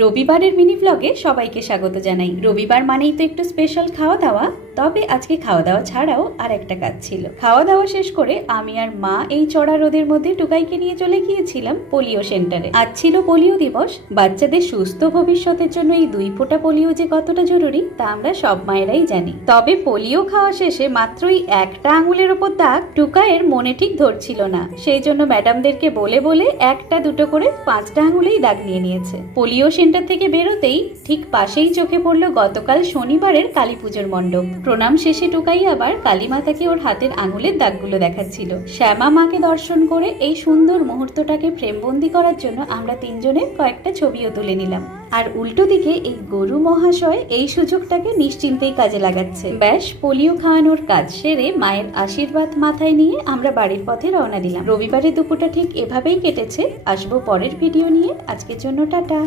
রবিবারের মিনি ব্লগে সবাইকে স্বাগত জানাই। রবিবার মানেই তো একটু স্পেশাল খাওয়া দাওয়া। তবে আজকে খাওয়া দাওয়া ছাড়াও আর একটা কাজ ছিল। খাওয়া দাওয়া শেষ করে আমি আর মা এই চড়া রোদের মধ্যে টুকাইকে নিয়ে চলে গিয়েছিলাম পোলিও সেন্টারে। আজ ছিল পোলিও দিবস। বাচ্চাদের সুস্থ ভবিষ্যতের জন্য এই 2 ফোঁটা পোলিও যে কতটা জরুরি তা আমরা সব মায়েরাই জানি। তবে পোলিও খাওয়া শেষে মাত্রই একটা আঙুলের ওপর দাগ টুকাইয়ের মনে ঠিক ধরছিল না। সেই জন্য ম্যাডামদেরকে বলে বলে একটা দুটো করে 5টা আঙুলেই দাগ নিয়ে নিয়েছে। পোলিও সেন্টার থেকে বেরোতেই ঠিক পাশেই চোখে পড়লো গতকাল শনিবারের কালী পুজোর মণ্ডপ। প্রণাম শেষে টুকাই আবার কালী মাতাকে ওর হাতের আঙুলের দাগগুলো দেখাচ্ছিল। শ্যামা মাকে দর্শন করে এই সুন্দর মুহূর্তটাকে ফ্রেমবন্দি করার জন্য আমরা 3 জনে কয়েকটা ছবিও তুলে নিলাম। আর উল্টো দিকে এই গরু মহাশয় এই সুযোগটাকে নিশ্চিন্তেই কাজে লাগাচ্ছে। ব্যাস পোলিও খাওয়ানোর কাজ সেরে মায়ের আশীর্বাদ মাথায় নিয়ে আমরা বাড়ির পথে রওনা দিলাম। রবিবারের দুপুরটা ঠিক এভাবেই কেটেছে। আসবো পরের ভিডিও নিয়ে। আজকের জন্য টাটা।